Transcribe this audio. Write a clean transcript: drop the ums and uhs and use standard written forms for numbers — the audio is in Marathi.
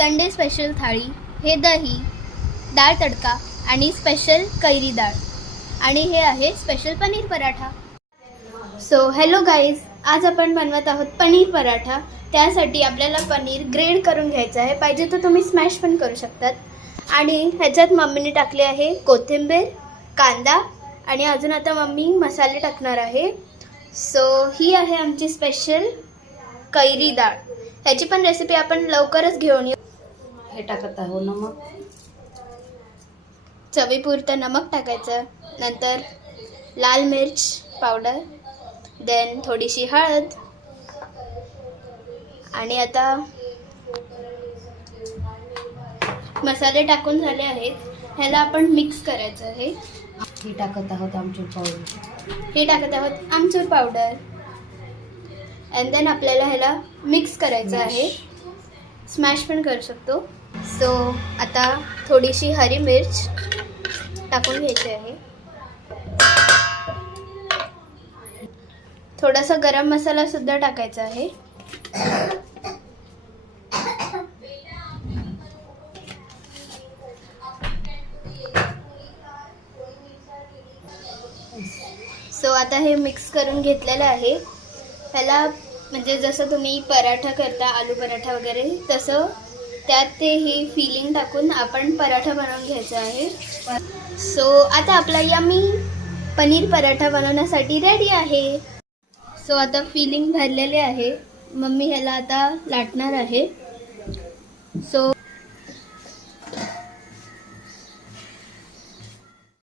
संडे स्पेशल थाळी, हे दही, डाळ तडका आणि स्पेशल कैरी डाळ आणि हे आहे special paneer paratha. So hello guys, आज आपण बनवत आहोत पनीर पराठा. त्यासाठी आपल्याला पनीर ग्रेड करून घ्यायचं आहे. पाहिजे तर तुम्ही स्मॅश पण करू शकतात. आणि ह्याच्यात मम्मीने टाकले आहे कोथिंबीर, कांदा आणि अजून आता मम्मी मसाले टाकणार आहे. सो ही आहे आमची स्पेशल कैरी डाळ. ह्याची पण रेसिपी आपण लवकरच घेऊन येऊ. हे टाकत आहो नमक, चवीपुरतं नमक टाकायचं, नंतर लाल मिर्च पावडर, देन थोडीशी हळद आणि आता मसाले टाकून झाले आहेत. ह्याला आपण मिक्स करायचं आहे. हे टाकत आहोत आमचूर पावडर, हे टाकत आहोत आमचूर पावडर अँड देन आपल्याला ह्याला मिक्स करायचं आहे. स्मॅश पण करू शकतो. सो आता थोडीशी हरी मिर्च टाकून घ्यायची आहे. थोडासा गरम मसाला सुद्धा टाकायचा आहे. सो आता हे मिक्स करून घेतलेलं आहे. ह्याला म्हणजे जसं तुम्ही पराठा करता, आलू पराठा वगैरे, तसं त्यात ते ही फिलिंग टाकून आपण पराठा बनवून घ्यायचा आहे. सो आता आपला यम्मी पनीर पराठा बनवण्यासाठी रेडी आहे. सो आता फिलिंग भरलेले आहे. मम्मी ह्याला आता लाटणार आहे. सो